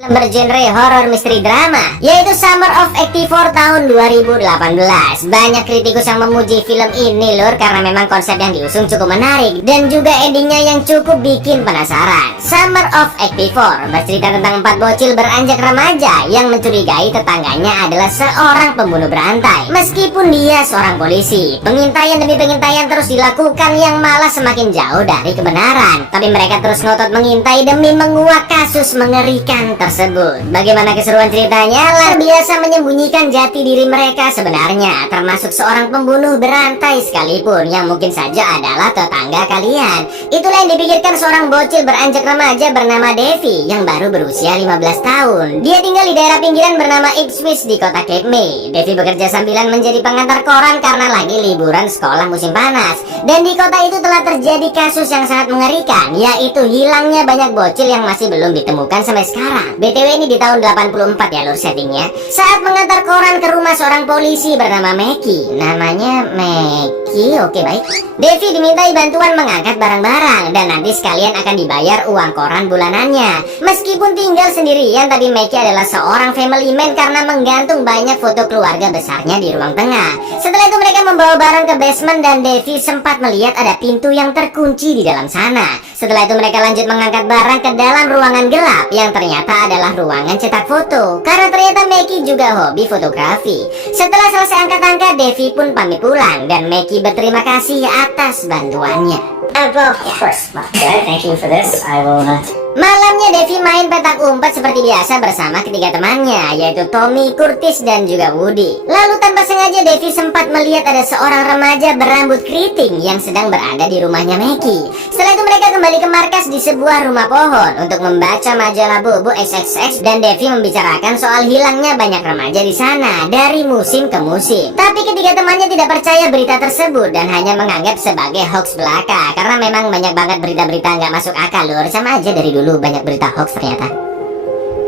Bergenre horror misteri drama, yaitu Summer of 84 tahun 2018. Banyak kritikus yang memuji film ini lur, karena memang konsep yang diusung cukup menarik dan juga endingnya yang cukup bikin penasaran. Summer of 84 bercerita tentang 4 bocil beranjak remaja yang mencurigai tetangganya adalah seorang pembunuh berantai. Meskipun dia seorang polisi, pengintaian demi pengintaian terus dilakukan yang malah semakin jauh dari kebenaran. Tapi mereka terus ngotot mengintai demi menguak kasus mengerikan tersebut. Bagaimana keseruan ceritanya? Luar biasa menyembunyikan jati diri mereka sebenarnya, termasuk seorang pembunuh berantai sekalipun yang mungkin saja adalah tetangga kalian. Itulah yang dipikirkan seorang bocil beranjak remaja bernama Devi yang baru berusia 15 tahun. Dia tinggal di daerah pinggiran bernama Ipswich di kota Cape May. Devi bekerja sambilan menjadi pengantar koran karena lagi liburan sekolah musim panas. Dan di kota itu telah terjadi kasus yang sangat mengerikan, yaitu hilangnya banyak bocil yang masih belum ditemukan sampai sekarang. BTW ini di tahun 84 ya lur settingnya. Saat mengantar koran ke rumah seorang polisi bernama Meki. Namanya Meki, oke baik. Devi dimintai bantuan mengangkat barang-barang dan nanti sekalian akan dibayar uang koran bulanannya. Meskipun tinggal sendirian, tapi Meki adalah seorang family man karena menggantung banyak foto keluarga besarnya di ruang tengah. Setelah itu mereka membawa barang ke basement dan Devi sempat melihat ada pintu yang terkunci di dalam sana. Setelah itu mereka lanjut mengangkat barang ke dalam ruangan gelap yang ternyata adalah ruangan cetak foto, karena ternyata Meki juga hobi fotografi. Setelah selesai angkat-angkat, Devi pun pamit pulang dan Meki berterima kasih atas bantuannya. Well, of course. Well, good. Thank you for this. I will not. Malamnya Devi main petak umpet seperti biasa bersama ketiga temannya, yaitu Tommy, Curtis, dan juga Woody. Lalu tanpa sengaja Devi sempat melihat ada seorang remaja berambut keriting yang sedang berada di rumahnya Meki. Setelah itu mereka kembali ke markas di sebuah rumah pohon untuk membaca majalah Bobo XXX dan Devi membicarakan soal hilangnya banyak remaja di sana dari musim ke musim. Tapi ketiga temannya tidak percaya berita tersebut dan hanya menganggap sebagai hoax belaka, karena memang banyak banget berita-berita nggak masuk akal lur, sama aja dari dulu banyak berita hoax ternyata.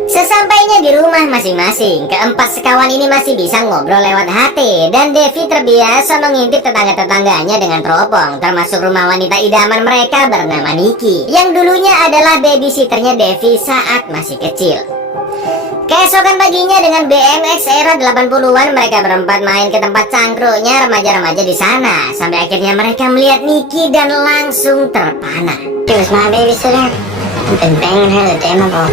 Sesampainya di rumah masing-masing, keempat sekawan ini masih bisa ngobrol lewat HT dan Devi terbiasa mengintip tetangga-tetangganya dengan teropong, termasuk rumah wanita idaman mereka bernama Nikki yang dulunya adalah babysitternya Devi saat masih kecil. Keesokan paginya dengan BMX era 80-an mereka berempat main ke tempat cangkruknya remaja-remaja di sana, sampai akhirnya mereka melihat Nikki dan langsung terpana. She was my babysitter. I've been banging her the day my mom.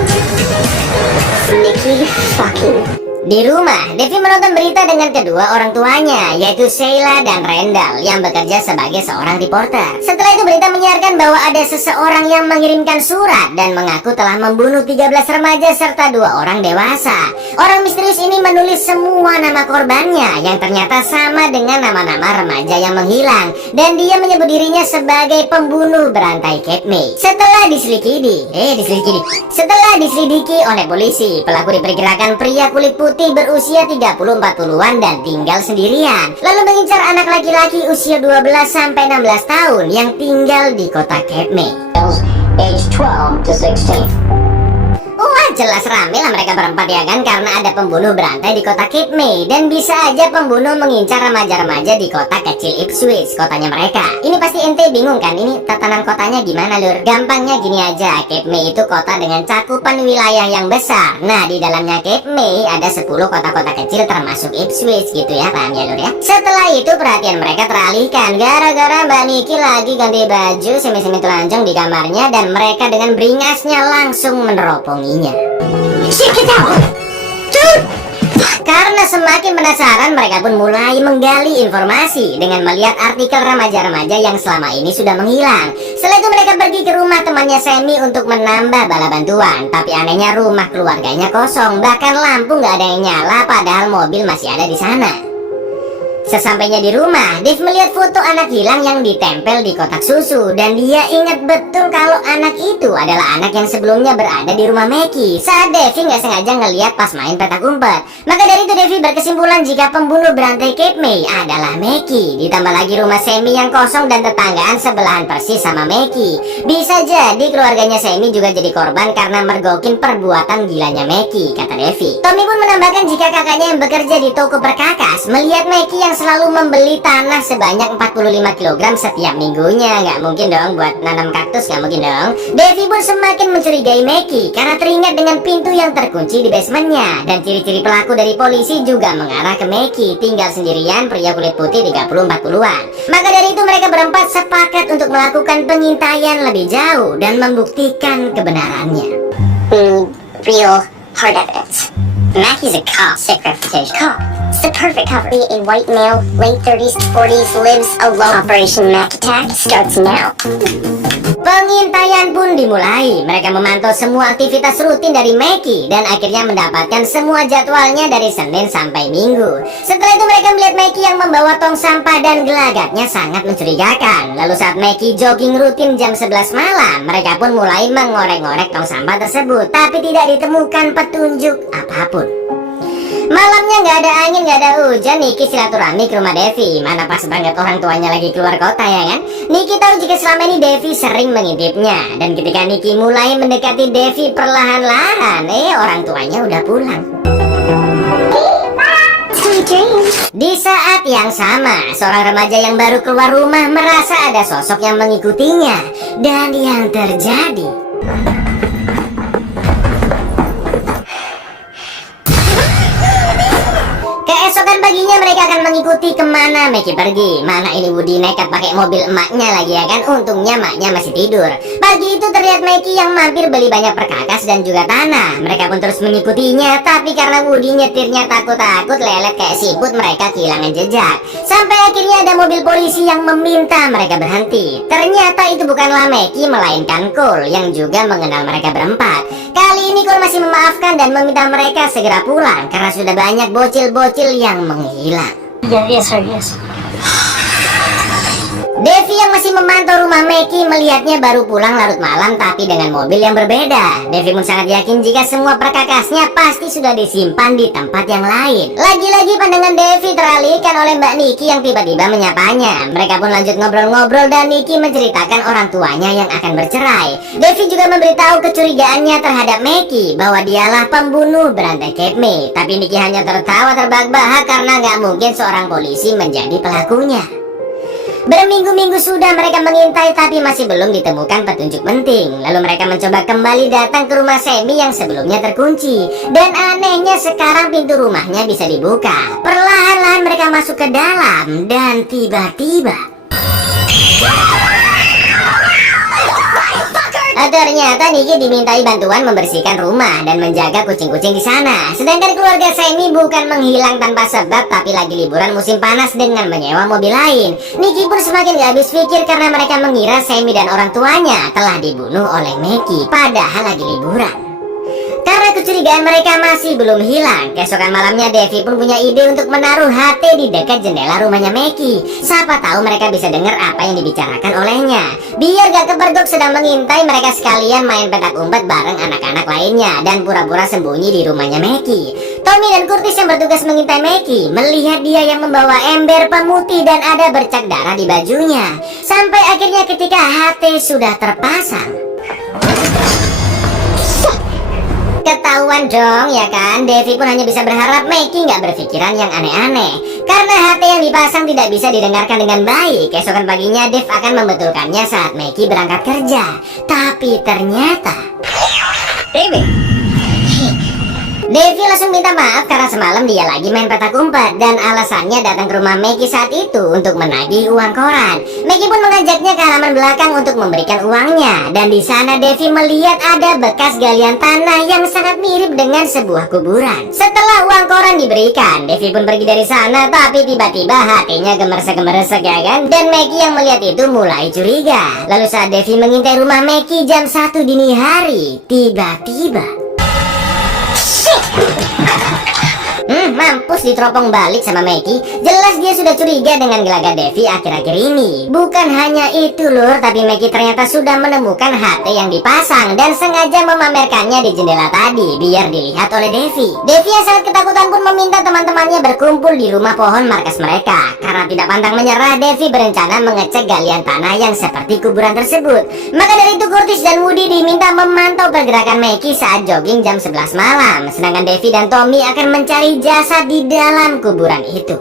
Nikki fucking. Di rumah, Devi menonton berita dengan kedua orang tuanya, yaitu Sheila dan Randall yang bekerja sebagai seorang reporter. Setelah itu berita menyiarkan bahwa ada seseorang yang mengirimkan surat dan mengaku telah membunuh 13 remaja serta 2 orang dewasa. Orang misterius ini menulis semua nama korbannya yang ternyata sama dengan nama-nama remaja yang menghilang, dan dia menyebut dirinya sebagai pembunuh berantai Cape May. Setelah diselidiki oleh polisi, pelaku diperkirakan pria kulit putih berusia 30-40-an dan tinggal sendirian, lalu mengincar anak laki-laki usia 12-16 tahun yang tinggal di kota Cape May. Age 12 to 16. Wah, jelas rame lah mereka berempat ya kan, karena ada pembunuh berantai di kota Cape May dan bisa aja pembunuh mengincar remaja-remaja di kota kecil Ipswich, kotanya mereka. Ini pasti ente bingung kan, ini tatanan kotanya gimana lur? Gampangnya gini aja, Cape May itu kota dengan cakupan wilayah yang besar. Nah, di dalamnya Cape May ada 10 kota-kota kecil termasuk Ipswich gitu ya, paham ya lur ya? Setelah itu perhatian mereka teralihkan gara-gara Mbak Nikki lagi ganti baju semi-semi telanjang di kamarnya dan mereka dengan beringasnya langsung meneroponginya. Karena semakin penasaran, mereka pun mulai menggali informasi dengan melihat artikel remaja-remaja yang selama ini sudah menghilang. Setelah itu mereka pergi ke rumah temannya Sammy untuk menambah bala bantuan. Tapi anehnya rumah keluarganya kosong, bahkan lampu nggak ada yang nyala padahal mobil masih ada di sana. Sesampainya di rumah, Dev melihat foto anak hilang yang ditempel di kotak susu dan dia ingat betul kalau anak itu adalah anak yang sebelumnya berada di rumah Meki saat Devi nggak sengaja ngeliat pas main petak umpet. Maka dari itu Devi berkesimpulan jika pembunuh berantai Cape May adalah Meki. Ditambah lagi rumah Sammy yang kosong dan tetanggaan sebelahan persis sama Meki. Bisa jadi keluarganya Sammy juga jadi korban karena mergokin perbuatan gilanya Meki, kata Devi. Tommy pun menambahkan jika kakaknya yang bekerja di toko perkakas melihat Meki yang harus selalu membeli tanah sebanyak 45 kg setiap minggunya. Nggak mungkin dong buat nanam kaktus, nggak mungkin dong. Devi pun semakin mencurigai Meki karena teringat dengan pintu yang terkunci di basementnya. Dan ciri-ciri pelaku dari polisi juga mengarah ke Meki, tinggal sendirian, pria kulit putih 30-40-an. Maka dari itu mereka berempat sepakat untuk melakukan pengintaian lebih jauh dan membuktikan kebenarannya. Real hard evidence. Mackey's a cop, sick reputation. Cop. It's the perfect cover. A white male, late 30s, 40s, lives alone. Operation Mack Attack starts now. Pengintaian pun dimulai. Mereka memantau semua aktivitas rutin dari Meki dan akhirnya mendapatkan semua jadwalnya dari Senin sampai Minggu. Setelah itu mereka melihat Meki yang membawa tong sampah dan gelagatnya sangat mencurigakan. Lalu saat Meki jogging rutin jam 11 malam, mereka pun mulai mengorek-ngorek tong sampah tersebut, tapi tidak ditemukan petunjuk apapun. Malamnya nggak ada angin, nggak ada hujan, Niki silaturahmi ke rumah Devi. Mana pas banget orang tuanya lagi keluar kota ya kan. Niki tahu jika selama ini Devi sering mengintipnya. Dan ketika Niki mulai mendekati Devi perlahan-lahan, orang tuanya udah pulang. Di saat yang sama, seorang remaja yang baru keluar rumah merasa ada sosok yang mengikutinya. Dan yang terjadi, keesokan paginya mereka akan mengikuti kemana Meki pergi. Mana ini Woody nekat pakai mobil emaknya lagi ya kan. Untungnya emaknya masih tidur. Pagi itu terlihat Meki yang mampir beli banyak perkakas dan juga tanah. Mereka pun terus mengikutinya, tapi karena Woody nyetirnya takut-takut lelet kayak siput, mereka kehilangan jejak. Sampai akhirnya ada mobil polisi yang meminta mereka berhenti. Ternyata itu bukanlah Meki melainkan Cole yang juga mengenal mereka berempat. Kali ini Cole masih memaafkan dan meminta mereka segera pulang karena sudah banyak bocil-bocil yang menghilang. Yes, sir, yes. Devi yang masih memantau rumah Meki melihatnya baru pulang larut malam tapi dengan mobil yang berbeda. Devi pun sangat yakin jika semua perkakasnya pasti sudah disimpan di tempat yang lain. Lagi-lagi pandangan Devi teralihkan oleh Mbak Niki yang tiba-tiba menyapanya. Mereka pun lanjut ngobrol-ngobrol dan Niki menceritakan orang tuanya yang akan bercerai. Devi juga memberitahu kecurigaannya terhadap Meki bahwa dialah pembunuh berantai Cape May. Tapi Niki hanya tertawa terbahak-bahak karena nggak mungkin seorang polisi menjadi pelakunya. Berminggu-minggu sudah mereka mengintai tapi masih belum ditemukan petunjuk penting. Lalu mereka mencoba kembali datang ke rumah Semi yang sebelumnya terkunci. Dan anehnya sekarang pintu rumahnya bisa dibuka. Perlahan-lahan mereka masuk ke dalam dan tiba-tiba ternyata Niki dimintai bantuan membersihkan rumah dan menjaga kucing-kucing di sana. Sedangkan keluarga Semi bukan menghilang tanpa sebab, tapi lagi liburan musim panas dengan menyewa mobil lain. Niki pun semakin gak habis pikir karena mereka mengira Semi dan orang tuanya telah dibunuh oleh Meki, padahal lagi liburan. Karena kecurigaan mereka masih belum hilang, keesokan malamnya Devi pun punya ide untuk menaruh HT di dekat jendela rumahnya Meki. Siapa tahu mereka bisa dengar apa yang dibicarakan olehnya. Biar gak kepergok sedang mengintai, mereka sekalian main petak umpet bareng anak-anak lainnya dan pura-pura sembunyi di rumahnya Meki. Tommy dan Curtis yang bertugas mengintai Meki melihat dia yang membawa ember pemutih dan ada bercak darah di bajunya. Sampai akhirnya ketika HT sudah terpasang, ketahuan dong ya kan. Devi pun hanya bisa berharap Meki nggak berpikiran yang aneh-aneh karena HT yang dipasang tidak bisa didengarkan dengan baik. Keesokan paginya Dev akan membetulkannya saat Meki berangkat kerja. Tapi ternyata Devi langsung minta maaf karena semalam dia lagi main petak umpet dan alasannya datang ke rumah Meki saat itu untuk menagih uang koran. Meki pun mengajaknya ke halaman belakang untuk memberikan uangnya dan di sana Devi melihat ada bekas galian tanah yang sangat mirip dengan sebuah kuburan. Setelah uang koran diberikan, Devi pun pergi dari sana tapi tiba-tiba hatinya gemeresek-gemeresek ya kan. Dan Meki yang melihat itu mulai curiga. Lalu saat Devi mengintai rumah Meki jam 1 dini hari, tiba-tiba mampus diteropong balik sama Meki. Jelas dia sudah curiga dengan gelagat Devi akhir-akhir ini. Bukan hanya itu lur, tapi Meki ternyata sudah menemukan HT yang dipasang dan sengaja memamerkannya di jendela tadi biar dilihat oleh Devi. Devi yang sangat ketakutan pun meminta teman-temannya berkumpul di rumah pohon markas mereka. Karena tidak pantang menyerah, Devi berencana mengecek galian tanah yang seperti kuburan tersebut. Maka dari itu Curtis dan Woody diminta memantau pergerakan Meki saat jogging jam 11 malam. Sedangkan Devi dan Tommy akan mencari jasad di dalam kuburan itu.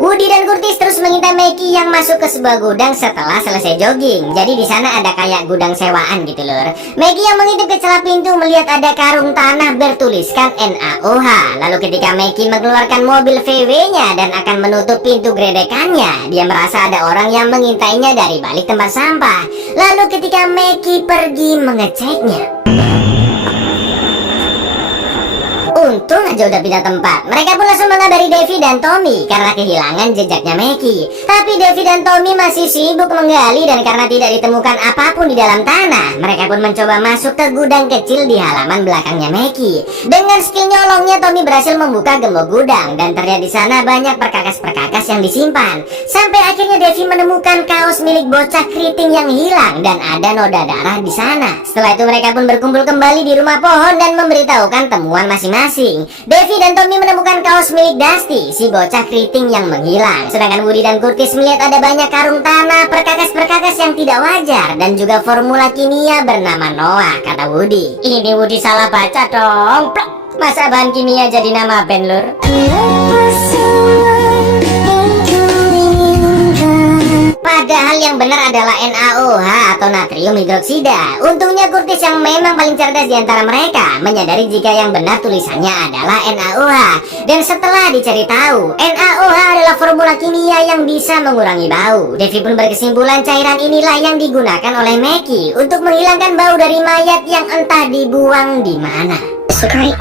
Woody dan Curtis terus mengintai Maggie yang masuk ke sebuah gudang setelah selesai jogging. Jadi di sana ada kayak gudang sewaan gitu lur. Maggie yang mengintip ke celah pintu melihat ada karung tanah bertuliskan NaOH. Lalu ketika Maggie mengeluarkan mobil VW-nya dan akan menutup pintu geredekannya, dia merasa ada orang yang mengintainya dari balik tempat sampah. Lalu ketika Maggie pergi mengeceknya, untung aja udah pindah tempat. Mereka pun langsung mengabari Davy dan Tommy karena kehilangan jejaknya Maggie. Tapi Davy dan Tommy masih sibuk menggali dan karena tidak ditemukan apapun di dalam tanah, mereka pun mencoba masuk ke gudang kecil di halaman belakangnya Maggie. Dengan skill nyolongnya, Tommy berhasil membuka gembok gudang dan terlihat di sana banyak perkakas-perkakas yang disimpan. Sampai akhirnya Davy menemukan kaos milik bocah keriting yang hilang dan ada noda darah di sana. Setelah itu mereka pun berkumpul kembali di rumah pohon dan memberitahukan temuan masing-masing. Davy dan Tommy menemukan kaos milik Dusty, si bocah keriting yang menghilang. Sedangkan Woody dan Curtis melihat ada banyak karung tanah, perkakas-perkakas yang tidak wajar, dan juga formula kimia bernama Noah, kata Woody. Ini Woody salah baca dong. Plok. Masa bahan kimia jadi nama band lur? Padahal yang benar adalah NaOH atau natrium hidroksida. Untungnya Curtis yang memang paling cerdas di antara mereka menyadari jika yang benar tulisannya adalah NaOH. Dan setelah dicari tahu, NaOH adalah formula kimia yang bisa mengurangi bau. Davy pun berkesimpulan cairan inilah yang digunakan oleh Maggie untuk menghilangkan bau dari mayat yang entah dibuang di mana. This look right?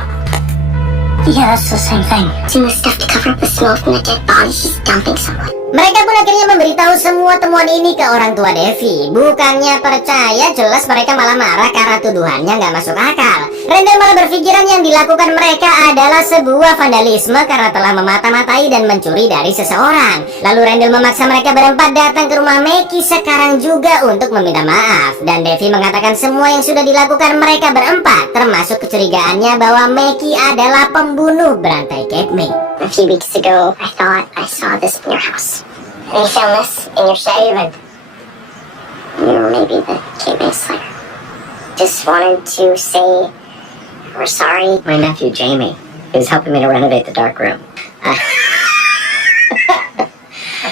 Yeah, that's the same thing. Using this stuff to cover up the smell from the dead body she's dumping someone. Mereka pun akhirnya memberitahu semua temuan ini ke orang tua Davy. Bukannya percaya, jelas mereka malah marah karena tuduhannya nggak masuk akal. Randall malah berpikiran yang dilakukan mereka adalah sebuah vandalisme karena telah memata-matai dan mencuri dari seseorang. Lalu Randall memaksa mereka berempat datang ke rumah Maggie sekarang juga untuk meminta maaf. Dan Davy mengatakan semua yang sudah dilakukan mereka berempat, termasuk kecurigaannya bahwa Maggie adalah pembunuh berantai Cape May. A few weeks ago, I thought I saw this in your house. And you found this in your shave, and you were maybe the Cape May Slayer. Just wanted to say we're sorry. My nephew Jamie is helping me to renovate the dark room.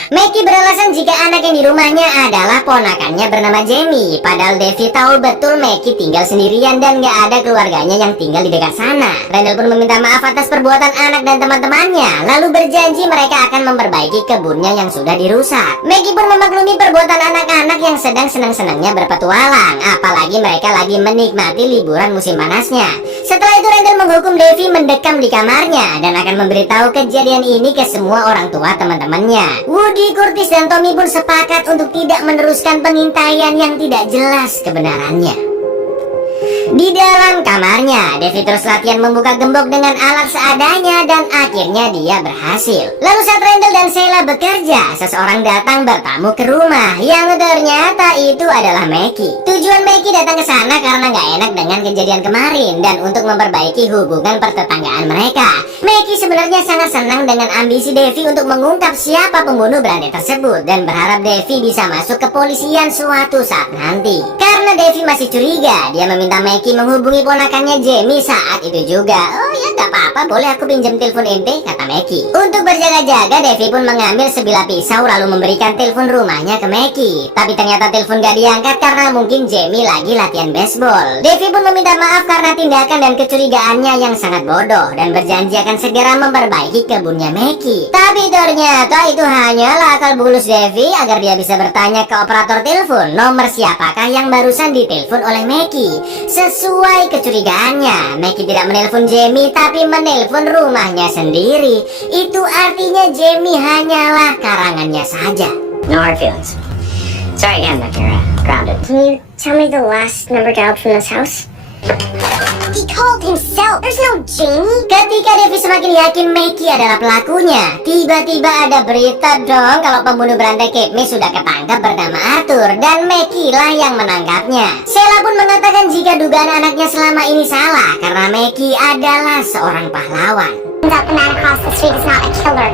Maggie beralasan jika anak yang di rumahnya adalah ponakannya bernama Jamie. Padahal Davy tahu betul Maggie tinggal sendirian dan gak ada keluarganya yang tinggal di dekat sana. Randall pun meminta maaf atas perbuatan anak dan teman-temannya, lalu berjanji mereka akan memperbaiki kebunnya yang sudah dirusak. Maggie pun memaklumi perbuatan anak-anak yang sedang senang-senangnya berpetualang, apalagi mereka lagi menikmati liburan musim panasnya. Setelah itu Randall menghukum Davy mendekam di kamarnya dan akan memberitahu kejadian ini ke semua orang tua teman-temannya. Woody, Curtis, dan Tommy pun sepakat untuk tidak meneruskan pengintaian yang tidak jelas kebenarannya. Di dalam kamarnya, Davy terus latihan membuka gembok dengan alat seadanya dan akhirnya dia berhasil. Lalu saat Randall dan Sheila bekerja, seseorang datang bertamu ke rumah yang ternyata itu adalah Maggie. Tujuan Maggie datang ke sana karena nggak enak dengan kejadian kemarin dan untuk memperbaiki hubungan pertetanggaan mereka. Maggie sebenarnya sangat senang dengan ambisi Davy untuk mengungkap siapa pembunuh berantai tersebut dan berharap Davy bisa masuk ke polisian suatu saat nanti. Karena Davy masih curiga, dia meminta Maggie menghubungi ponakannya Jamie saat itu juga. Oh ya gak apa-apa, boleh aku pinjam telepon ente, kata Maggie. Untuk berjaga-jaga, Davy pun mengambil sebilah pisau lalu memberikan telepon rumahnya ke Maggie. Tapi ternyata telepon gak diangkat karena mungkin Jamie lagi latihan baseball. Davy pun meminta maaf karena tindakan dan kecurigaannya yang sangat bodoh dan berjanji akan segera memperbaiki kebunnya Maggie. Tapi ternyata itu hanyalah akal bulus Davy agar dia bisa bertanya ke operator telepon nomor siapakah yang barusan ditelepon oleh Maggie. Sesuai kecurigaannya, Maggie tidak menelpon Jamie tapi menelpon rumahnya sendiri. Itu artinya Jamie hanyalah karangannya saja. No hard feelings. Sorry again that you're grounded. Can you tell me the last number dialed from this house? He called himself. There's no Jamie. Ketika Davy semakin yakin Maggie adalah pelakunya, tiba-tiba ada berita dong kalau pembunuh berantai Cape May sudah ketangkap bernama Arthur dan Maggie lah yang menangkapnya. Sheila pun mengatakan jika dugaan anaknya selama ini salah karena Maggie adalah seorang pahlawan. Turns out the man across the street is not a killer.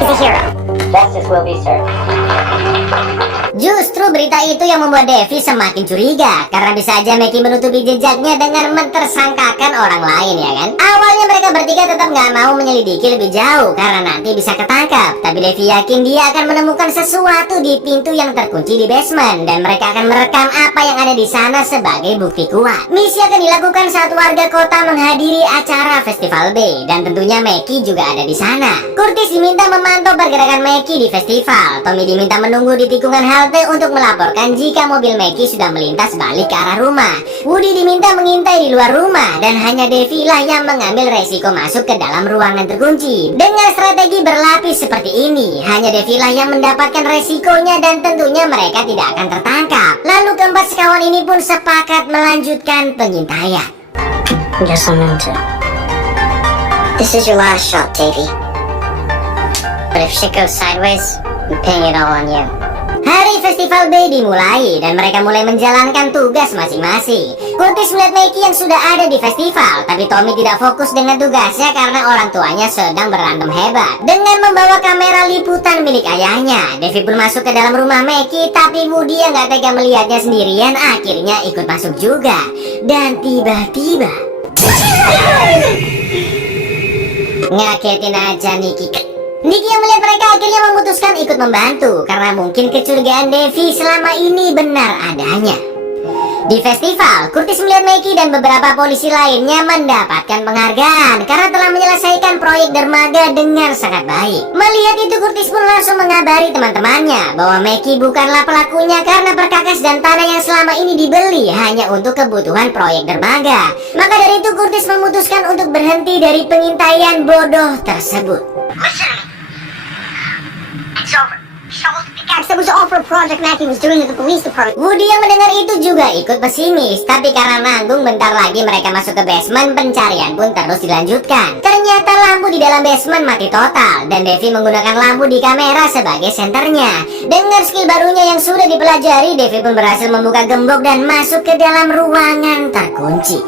He's a hero. Justice will be served. Justru berita itu yang membuat Devi semakin curiga, karena bisa aja Meki menutupi jejaknya dengan mentersangkakan orang lain, ya kan? Awalnya mereka bertiga tetap nggak mau menyelidiki lebih jauh karena nanti bisa ketangkap. Tapi Devi yakin dia akan menemukan sesuatu di pintu yang terkunci di basement, dan mereka akan merekam apa yang ada di sana sebagai bukti kuat. Misi akan dilakukan saat warga kota menghadiri acara Festival B, dan tentunya Meki juga ada di sana. Curtis diminta memantau pergerakan Meki di festival. Tommy diminta menunggu di tikungan halte untuk melaporkan jika mobil Meki sudah melintas balik ke arah rumah. Woody diminta mengintai di luar rumah, dan hanya Devi lah yang mengambil resiko masuk ke dalam ruangan terkunci. Dengan strategi berlapis seperti ini, hanya Devi lah yang mendapatkan resikonya, dan tentunya mereka tidak akan tertangkap. Lalu keempat sekawan ini pun sepakat melanjutkan pengintaian. Guess I'm into it. This is your last shot, Davy. But if shit goes sideways, I'm pinning it all on you. Hari Festival B dimulai, dan mereka mulai menjalankan tugas masing-masing. Curtis melihat Meki yang sudah ada di festival, tapi Tommy tidak fokus dengan tugasnya karena orang tuanya sedang berantem hebat. Dengan membawa kamera liputan milik ayahnya, Devi pun masuk ke dalam rumah Meki, tapi Woody yang gak tega melihatnya sendirian akhirnya ikut masuk juga. Dan tiba-tiba ngagetin aja Nikki. Nikki yang melihat mereka akhirnya memutuskan ikut membantu karena mungkin kecurigaan Devi selama ini benar adanya. Di festival, Curtis melihat Meki dan beberapa polisi lainnya mendapatkan penghargaan karena telah menyelesaikan proyek dermaga dengan sangat baik. Melihat itu, Curtis pun langsung mengabari teman-temannya bahwa Meki bukanlah pelakunya karena perkakas dan tanah yang selama ini dibeli hanya untuk kebutuhan proyek dermaga. Maka dari itu, Curtis memutuskan untuk berhenti dari pengintaian bodoh tersebut. It's over. Show us the pickaxe that was all for a project Matthew was doing at the police department. Woody yang mendengar itu juga ikut pesimis, tapi karena nanggung bentar lagi mereka masuk ke basement, pencarian pun terus dilanjutkan. Ternyata lampu di dalam basement mati total, dan Devi menggunakan lampu di kamera sebagai senternya. Dengan skill barunya yang sudah dipelajari, Devi pun berhasil membuka gembok dan masuk ke dalam ruangan terkunci.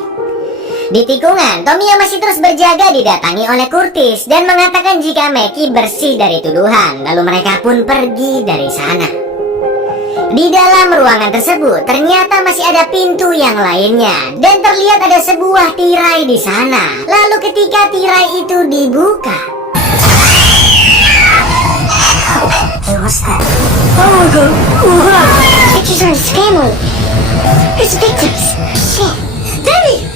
Di tikungan, Tommy yang masih terus berjaga didatangi oleh Curtis dan mengatakan jika Meki bersih dari tuduhan. Lalu mereka pun pergi dari sana. Di dalam ruangan tersebut ternyata masih ada pintu yang lainnya, dan terlihat ada sebuah tirai di sana. Lalu ketika tirai itu dibuka, Hey, what's that? Oh my god. Wow. Pictures of his family. His victims. Shit. Davy!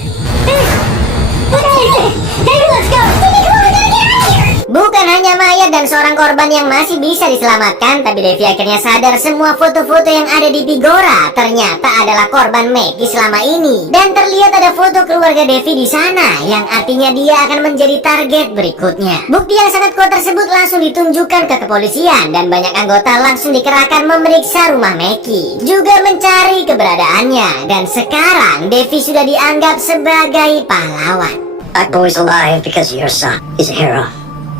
Davy, let's go! Davy, come on, we gotta get out of here! bukan hanya mayat dan seorang korban yang masih bisa diselamatkan, tapi Devi akhirnya sadar semua foto-foto yang ada di Pigora ternyata adalah korban Meki selama ini. Dan terlihat ada foto keluarga Devi di sana, yang artinya dia akan menjadi target berikutnya. Bukti yang sangat kuat tersebut langsung ditunjukkan ke kepolisian, dan banyak anggota langsung dikerahkan memeriksa rumah Meki, juga mencari keberadaannya. Dan sekarang Devi sudah dianggap sebagai pahlawan. That boy's alive because of your son. He's a hero.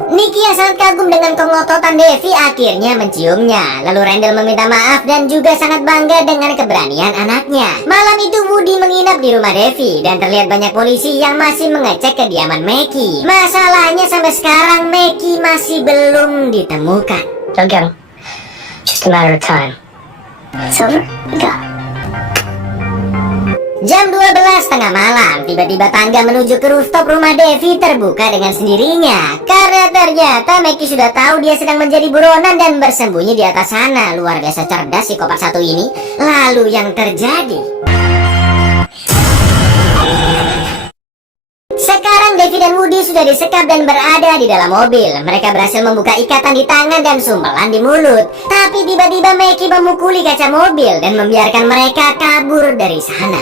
Nikki yang sangat kagum dengan kengototan Devi akhirnya menciumnya. Lalu Randall meminta maaf dan juga sangat bangga dengan keberanian anaknya. Malam itu Woody menginap di rumah Devi, dan terlihat banyak polisi yang masih mengecek kediaman Meki. Masalahnya sampai sekarang Meki masih belum ditemukan. They'll get him. Just a matter of time. It's over. We got it. Jam 12 tengah malam, tiba-tiba tangga menuju ke rooftop rumah Devi terbuka dengan sendirinya. Karena ternyata Meki sudah tahu dia sedang menjadi buronan dan bersembunyi di atas sana. Luar biasa cerdas si kopak satu ini. Lalu yang terjadi, sekarang Devi dan Woody sudah disekap dan berada di dalam mobil. Mereka berhasil membuka ikatan di tangan dan sumpelan di mulut. Tapi tiba-tiba Meki memukuli kaca mobil dan membiarkan mereka kabur dari sana.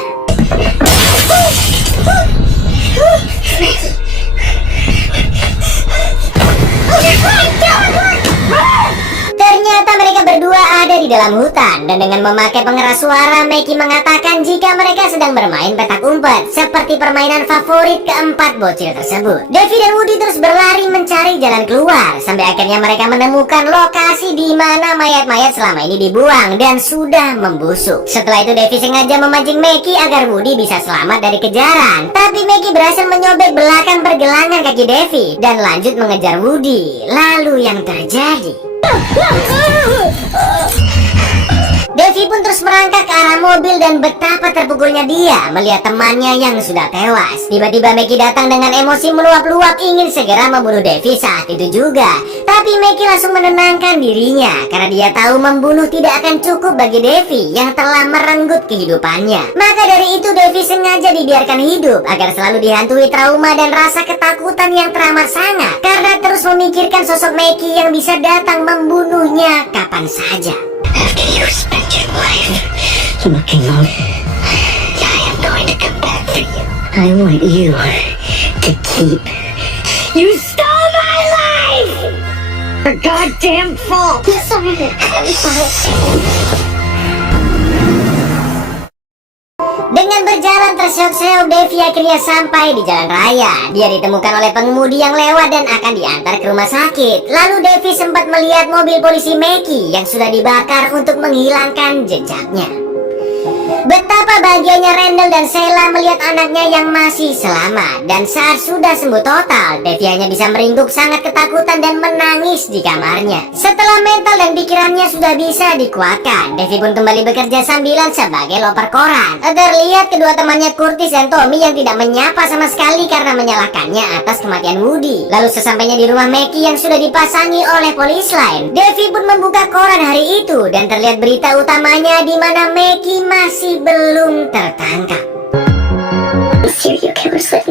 Ternyata mereka berdua ada di dalam hutan, dan dengan memakai pengeras suara, Meki mengatakan jika mereka sedang bermain petak umpet, seperti permainan favorit keempat bocil tersebut. Devi dan Woody terus berlari mencari jalan keluar, sampai akhirnya mereka menemukan lokasi di mana mayat-mayat selama ini dibuang dan sudah membusuk. Setelah itu Devi sengaja memancing Meki agar Woody bisa selamat dari kejaran, tapi Meki berhasil menyobek belakang pergelangan kehilangan kaki Devi dan lanjut mengejar Woody. Lalu yang terjadi, Devi pun terus merangkak ke arah mobil dan betapa terpukulnya dia melihat temannya yang sudah tewas. Tiba-tiba Meki datang dengan emosi meluap-luap ingin segera membunuh Devi saat itu juga. Tapi Meki langsung menenangkan dirinya karena dia tahu membunuh tidak akan cukup bagi Devi yang telah merenggut kehidupannya. Maka dari itu Devi sengaja dibiarkan hidup agar selalu dihantui trauma dan rasa ketakutan yang teramat sangat karena terus memikirkan sosok Meki yang bisa datang membunuhnya kapan saja. After you spent your life looking on, I am going to come back for you. I want you to keep. You stole my life! Your goddamn fault! I'm sorry. I'm sorry. Dengan berjalan terseok-seok, Devi akhirnya sampai di jalan raya. Dia ditemukan oleh pengemudi yang lewat dan akan diantar ke rumah sakit. Lalu Devi sempat melihat mobil polisi Meki yang sudah dibakar untuk menghilangkan jejaknya. Betapa bahagianya Randall dan Sheila melihat anaknya yang masih selamat. Dan saat sudah sembuh total, Devi hanya bisa meringkuk sangat ketakutan dan menangis di kamarnya. Setelah mental dan pikirannya sudah bisa dikuatkan, Devi pun kembali bekerja sambilan sebagai loper koran. Terlihat kedua temannya Curtis dan Tommy yang tidak menyapa sama sekali karena menyalahkannya atas kematian Woody. Lalu sesampainya di rumah Meki yang sudah dipasangi oleh polis lain, Devi pun membuka koran hari itu dan terlihat berita utamanya di mana Meki masih belum tertangkap. Serial killers live